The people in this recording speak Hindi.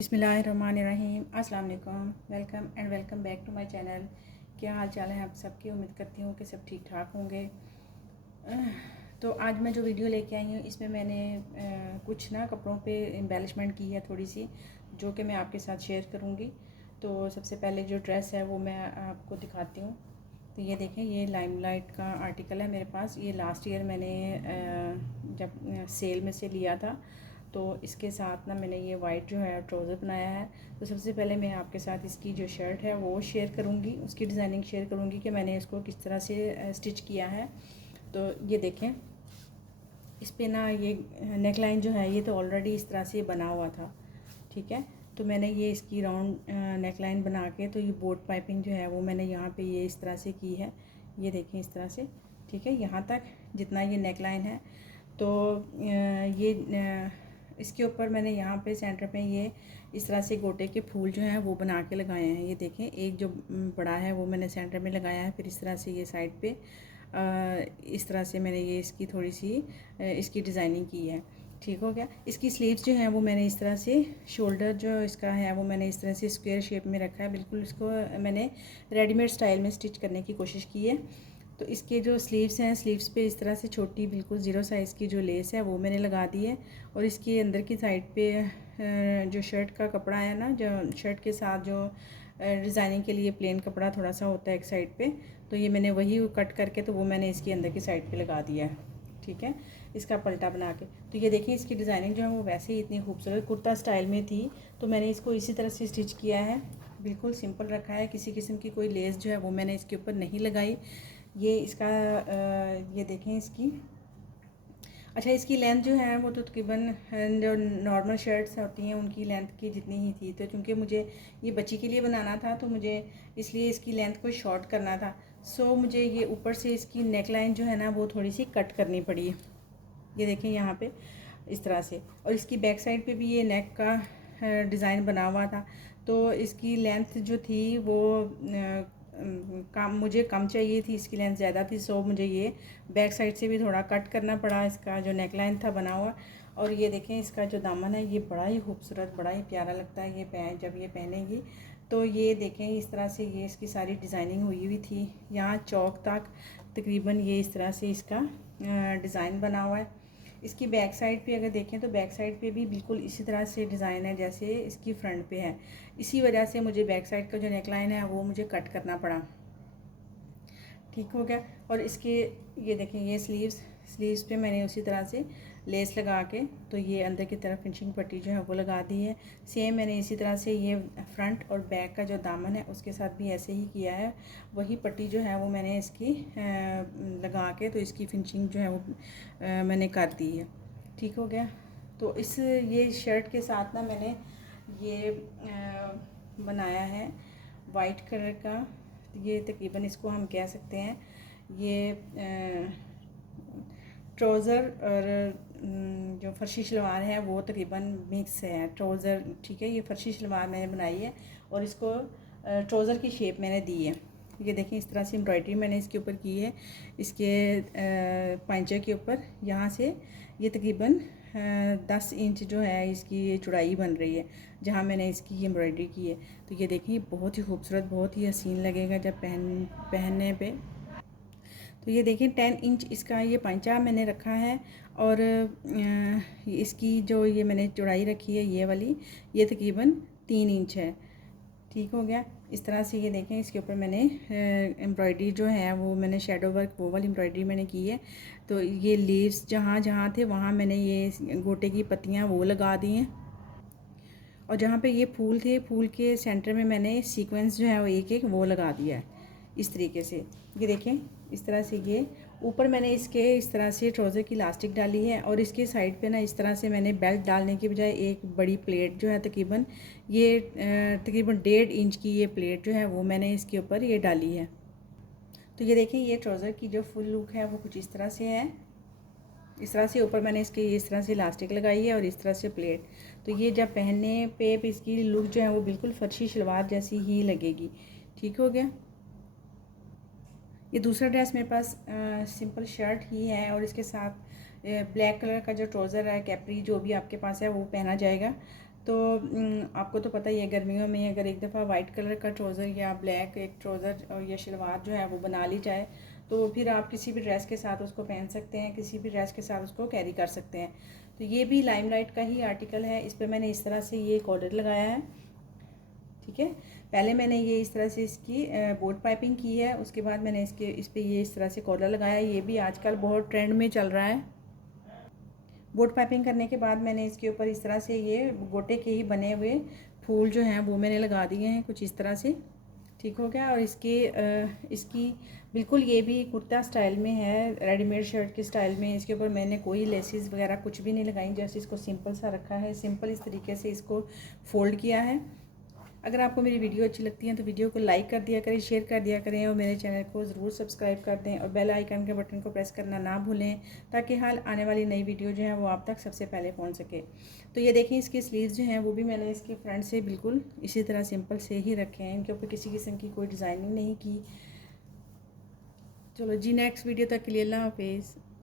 बिस्मिल्लाहिर्रहमानिर्रहीम। अस्सलाम वालेकुम। Welcome back to my channel. क्या हाल चाल है आप सबकी? उम्मीद करती हूँ कि सब ठीक ठाक होंगे। तो आज मैं जो वीडियो लेके आई हूँ इसमें मैंने कुछ ना कपड़ों पे एम्बेलिशमेंट की है थोड़ी सी, जो कि मैं आपके साथ शेयर करूँगी। तो सबसे पहले जो ड्रेस है वो मैं आपको दिखाती हूँ। तो ये देखें, ये लाइमलाइट का आर्टिकल है मेरे पास। ये लास्ट ईयर मैंने जब सेल में से लिया था, तो इसके साथ ना मैंने ये वाइट जो है ट्राउज़र बनाया है। तो सबसे पहले मैं आपके साथ इसकी जो शर्ट है वो शेयर करूँगी, उसकी डिज़ाइनिंग शेयर करूँगी कि मैंने इसको किस तरह से स्टिच किया है। तो ये देखें, इस पे ना ये नेक लाइन जो है ये तो ऑलरेडी इस तरह से बना हुआ था, ठीक है। तो मैंने ये इसकी राउंड नेक लाइन बना के, तो ये बोट पाइपिंग जो है वो मैंने यहाँ पे ये इस तरह से की है। ये देखें इस तरह से, ठीक है, यहाँ तक जितना ये नेक लाइन है। तो ये इसके ऊपर मैंने यहाँ पे सेंटर में ये इस तरह से गोटे के फूल जो हैं वो बना के लगाए हैं। ये देखें, एक जो बड़ा है वो मैंने सेंटर में लगाया है, फिर इस तरह से ये साइड पे इस तरह से मैंने ये इसकी थोड़ी सी इसकी डिज़ाइनिंग की है, ठीक हो गया। इसकी स्लीव्स जो हैं वो मैंने इस तरह से, शोल्डर जो इसका है वो मैंने इस तरह से स्क्वायर शेप में रखा है। बिल्कुल इसको मैंने रेडीमेड स्टाइल में स्टिच करने की कोशिश की है। तो इसके जो स्लीव्स हैं, स्लीव्स पे इस तरह से छोटी बिल्कुल ज़ीरो साइज़ की जो लेस है वो मैंने लगा दी है। और इसके अंदर की साइड पे जो शर्ट का कपड़ा है ना, जो शर्ट के साथ जो डिज़ाइनिंग के लिए प्लेन कपड़ा थोड़ा सा होता है एक साइड पे, तो ये मैंने वही कट करके तो वो मैंने इसके अंदर की साइड पे लगा दिया है, ठीक है, इसका पलटा बना के। तो ये देखिए, इसकी डिज़ाइनिंग जो है वो वैसे ही इतनी खूबसूरत कुर्ता स्टाइल में थी, तो मैंने इसको इसी तरह से स्टिच किया है। बिल्कुल सिंपल रखा है, किसी किस्म की कोई लेस जो है वो मैंने इसके ऊपर नहीं लगाई। ये इसका ये देखें इसकी, अच्छा, इसकी लेंथ जो है वो तो तकरीबन जो नॉर्मल शर्ट्स होती हैं उनकी लेंथ की जितनी ही थी। तो चूँकि मुझे ये बच्ची के लिए बनाना था तो मुझे इसलिए इसकी लेंथ को शॉर्ट करना था। सो मुझे ये ऊपर से इसकी नेक लाइन जो है ना वो थोड़ी सी कट करनी पड़ी। ये देखें यहाँ पे इस तरह से, और इसकी बैक साइड पे भी ये नेक का डिज़ाइन बना हुआ था। तो इसकी लेंथ जो थी वो मुझे कम चाहिए थी, इसकी लेंथ ज़्यादा थी। सो मुझे ये बैक साइड से भी थोड़ा कट करना पड़ा इसका जो नेक लाइन था बना हुआ। और ये देखें, इसका जो दामन है ये बड़ा ही खूबसूरत, बड़ा ही प्यारा लगता है ये जब ये पहनेगी। तो ये देखें, इस तरह से ये इसकी सारी डिज़ाइनिंग हुई हुई थी। यहाँ चौक तक तकरीबन ये इस तरह से इसका डिज़ाइन बना हुआ है। इसकी बैक साइड पे अगर देखें तो बैक साइड पे भी बिल्कुल इसी तरह से डिज़ाइन है जैसे इसकी फ्रंट पे है। इसी वजह से मुझे बैक साइड का जो नेकलाइन है वो मुझे कट करना पड़ा, ठीक हो गया। और इसके ये देखें, ये स्लीव्स पे मैंने उसी तरह से लेस लगा के, तो ये अंदर की तरफ फिनिशिंग पट्टी जो है वो लगा दी है। सेम मैंने इसी तरह से ये फ्रंट और बैक का जो दामन है उसके साथ भी ऐसे ही किया है। वही पट्टी जो है वो मैंने इसकी लगा के, तो इसकी फिनिशिंग जो है वो मैंने कर दी है, ठीक हो गया। तो इस ये शर्ट के साथ ना मैंने ये बनाया है वाइट कलर का। ये तकरीबन इसको हम कह सकते हैं ये ट्राउज़र और जो फर्शी शलवार है वो तकरीबन मिक्स है ट्राउज़र, ठीक है। ये फर्शी शलवार मैंने बनाई है और इसको ट्राउज़र की शेप मैंने दी है। ये देखें, इस तरह से एम्ब्रॉयडरी मैंने इसके ऊपर की है, इसके पांचे के ऊपर। यहाँ से ये तकरीबन 10 इंच जो है इसकी ये चौड़ाई बन रही है जहाँ मैंने इसकी एम्ब्रॉयडरी की है। तो ये देखिए, बहुत ही खूबसूरत, बहुत ही हसीन लगेगा जब पहनने पे। तो ये देखिए, 10 इंच इसका ये पंचा मैंने रखा है। और इसकी जो ये मैंने चौड़ाई रखी है ये वाली, ये तकरीबन 3 इंच है, ठीक हो गया। इस तरह से ये देखें, इसके ऊपर मैंने एम्ब्रॉयडरी जो है वो मैंने शेडो वर्क वो वाली एम्ब्रॉयडरी मैंने की है। तो ये लीव्स जहाँ जहाँ थे वहाँ मैंने ये गोटे की पत्तियाँ वो लगा दी हैं। और जहाँ पे ये फूल थे, फूल के सेंटर में मैंने सीक्वेंस जो है वो एक एक वो लगा दिया है इस तरीके से। ये देखें, इस तरह से ये ऊपर मैंने इसके इस तरह से ट्राउज़र की इलास्टिक डाली है, और इसके साइड पे ना इस तरह से मैंने बेल्ट डालने के बजाय एक बड़ी प्लेट जो है तकरीबन 1.5 इंच की ये प्लेट जो है वो मैंने इसके ऊपर ये डाली है। तो ये देखें, ये ट्राउज़र की जो फुल लुक है वो कुछ इस तरह से है। इस तरह से ऊपर मैंने इसके इस तरह से इलास्टिक लगाई है और इस तरह से प्लेट। तो ये जब पहनने पे इसकी लुक जो है वो बिल्कुल फर्शी शलवार जैसी ही लगेगी, ठीक हो गया। ये दूसरा ड्रेस मेरे पास सिंपल शर्ट ही है, और इसके साथ ब्लैक कलर का जो ट्राउज़र है, कैपरी जो भी आपके पास है वो पहना जाएगा। तो आपको तो पता ही है गर्मियों में अगर एक दफ़ा वाइट कलर का ट्राउज़र या ब्लैक एक ट्राउज़र या शलवार जो है वो बना ली जाए तो फिर आप किसी भी ड्रेस के साथ उसको पहन सकते हैं, किसी भी ड्रेस के साथ उसको कैरी कर सकते हैं। तो ये भी लाइमलाइट का ही आर्टिकल है। इस पर मैंने इस तरह से ये कॉर्डर लगाया है, ठीक है। पहले मैंने ये इस तरह से इसकी बोट पाइपिंग की है, उसके बाद मैंने इस पर ये इस तरह से कॉर्डर लगाया। ये भी आजकल बहुत ट्रेंड में चल रहा है। बोट पाइपिंग करने के बाद मैंने इसके ऊपर इस तरह से ये गोटे के ही बने हुए फूल जो हैं वो मैंने लगा दिए हैं कुछ इस तरह से, ठीक हो गया। और इसकी बिल्कुल ये भी कुर्ता स्टाइल में है, रेडीमेड शर्ट के स्टाइल में। इसके ऊपर मैंने कोई लेसेस वगैरह कुछ भी नहीं लगाई, जैसे इसको सिंपल सा रखा है, सिंपल इस तरीके से इसको फोल्ड किया है। अगर आपको मेरी वीडियो अच्छी लगती है तो वीडियो को लाइक कर दिया करें, शेयर कर दिया करें और मेरे चैनल को ज़रूर सब्सक्राइब कर दें और बेल आइकन के बटन को प्रेस करना ना भूलें, ताकि हाल आने वाली नई वीडियो जो है वो आप तक सबसे पहले पहुंच सके। तो ये देखें, इसकी स्लीव्स जो हैं वो भी मैंने इसके फ्रंट से बिल्कुल इसी तरह सिंपल से ही रखे हैं, इनके ऊपर किसी किस्म की कोई डिज़ाइनिंग नहीं की। चलो जी, नेक्स्ट वीडियो तक के लिए अल्लाह हाफिज़।